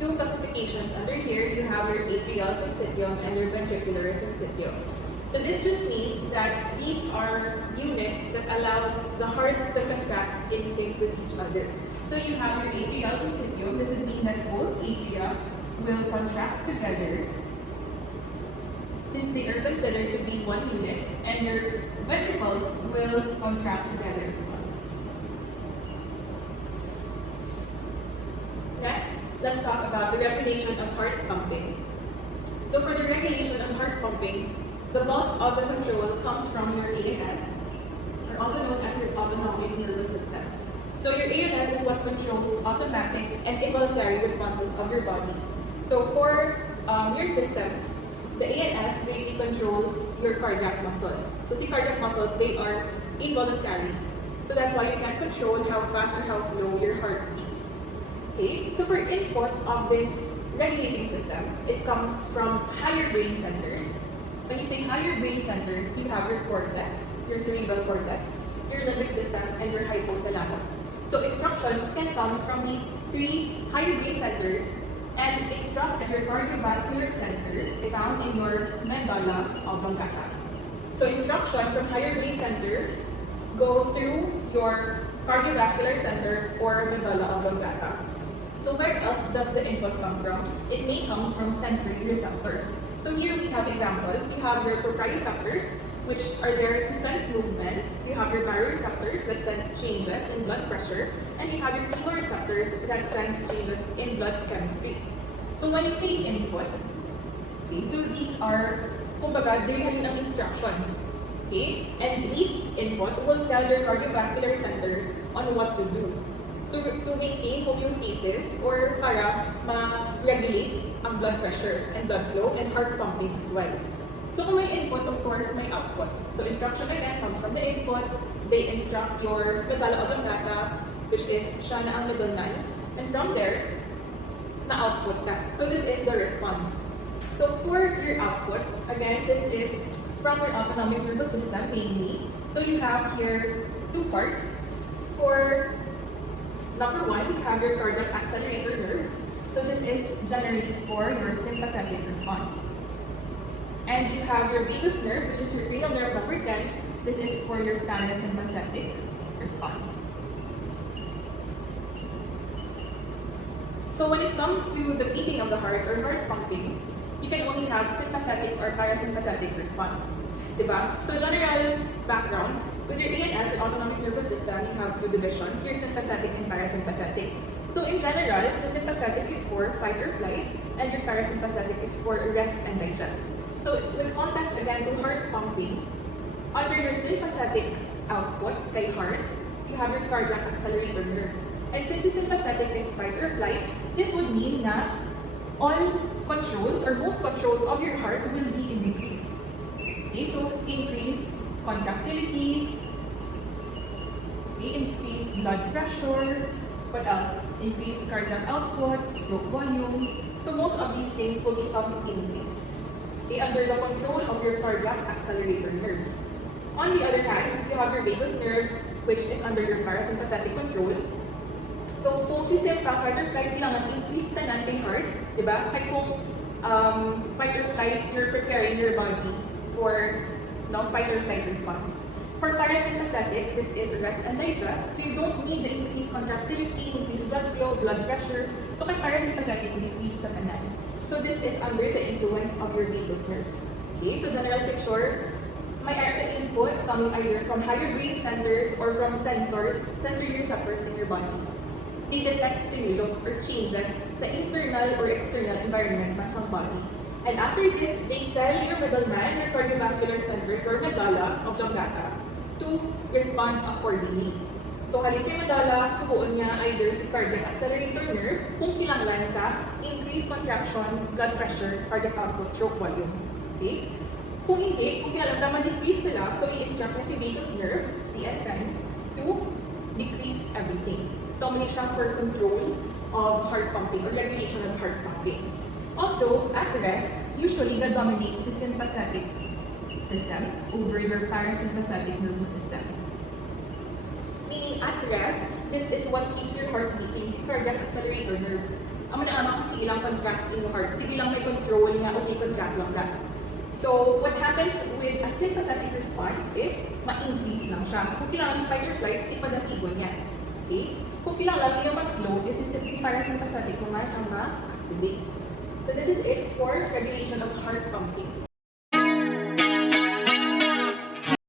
two classifications under here. You have your atrial syncytium and your ventricular syncytium. So this just means that these are units that allow the heart to contract in sync with each other. So you have your atrial syncytium. This would mean that both atria will contract together since they are considered to be one unit, and your ventricles will contract together as well. Next, let's talk about the regulation of heart pumping. So for the regulation of heart pumping, the bulk of the control comes from your ANS, or also known as your autonomic nervous system. So your ANS is what controls automatic and involuntary responses of your body. So for your systems, the ANS mainly controls your cardiac muscles. So see, cardiac muscles, they are involuntary. So that's why you can control how fast or how slow your heart beats. Okay, so for input of this regulating system, it comes from higher brain centers. When you say higher brain centers, you have your cortex, your cerebral cortex, your limbic system, and your hypothalamus. So instructions can come from these three higher brain centers and instruct your cardiovascular center found in your medulla oblongata. So instruction from higher brain centers go through your cardiovascular center or medulla oblongata. So where else does the input come from? It may come from sensory receptors. So here we have examples. You have your proprioceptors, which are there to sense movement. You have your baroreceptors that sense changes in blood pressure. And you have your chemoreceptors that sense changes in blood chemistry. So when you say input, okay, so these are, kumbaga, they have instructions. Okay? And these input will tell your cardiovascular center on what to do. To maintain homeostasis or para ma-regulate ang blood pressure and blood flow and heart pumping as well. So kung may input, of course, may output. So instruction again comes from the input. They instruct your medulla oblongata, which is siya na ang middle nine. And from there, na-output that. So this is the response. So for your output, again, this is from your autonomic nervous system mainly. So you have here two parts. For number one, you have your cardiac accelerator nerves. So this is generally for your sympathetic response. And you have your vagus nerve, which is your cranial nerve number 10. This is for your parasympathetic response. So when it comes to the beating of the heart or heart pumping, you can only have sympathetic or parasympathetic response. Diba? So general background, with your ANS, your autonomic nervous system, you have two divisions, your sympathetic and parasympathetic. So in general, the sympathetic is for fight or flight, and your parasympathetic is for rest and digest. So with context again to heart pumping, under your sympathetic output, kay heart, you have your cardiac accelerator nerves. And since the sympathetic is fight or flight, this would mean na all controls or most controls of your heart will be increased. Okay, so increase contractility, increase blood pressure, what else? Increase cardiac output, stroke volume. So most of these things will become increased. Okay, under the control of your cardiac accelerator nerves. On the other hand, you have your vagus nerve, which is under your parasympathetic control. So kung si Simpa, fight or flight, kailangan increase tanan kay heart, di ba? Kaya kung fight or flight, you're preparing your body for fight or flight response. For parasympathetic, this is rest and digest. So you don't need the increased contractility, increased blood flow, blood pressure. So kay parasympathetic, decrease the tanan. So this is under the influence of your vagus nerve. Okay, so general picture, may input coming either from higher brain centers or from sensors, sensory receptors in your body. They detect stimulus or changes sa internal or external environment ng isang body. And after this, they tell your middleman, your cardiovascular center, your medulla oblongata, to respond accordingly. So halin kay medulla, subuon niya either si cardiac accelerator nerve, kung kinanglan ka, increase contraction, blood pressure, cardiac output, stroke volume. Okay? Kung hindi, kung kinanglan decrease sila, so i-instruct na si vagus nerve, CN10, to decrease everything. So mali siya for control of heart pumping or regulation of heart pumping. Also, at rest, usually dominates the sympathetic system over your parasympathetic nervous system. Meaning at rest, this is what keeps your heart beating, si cardiac accelerator nerves. Ang manaamak kasi ilang contract in your heart. Sige lang may control nga, okay, contract lang that. So, what happens with a sympathetic response is, ma-increase lang siya. Kung kailangan fight or flight, ipadasigon yan. Okay? Kung kailangan yung mag-slow, this is si parasympathetic naman ang ma-activate. So, this is it for regulation of heart pumping.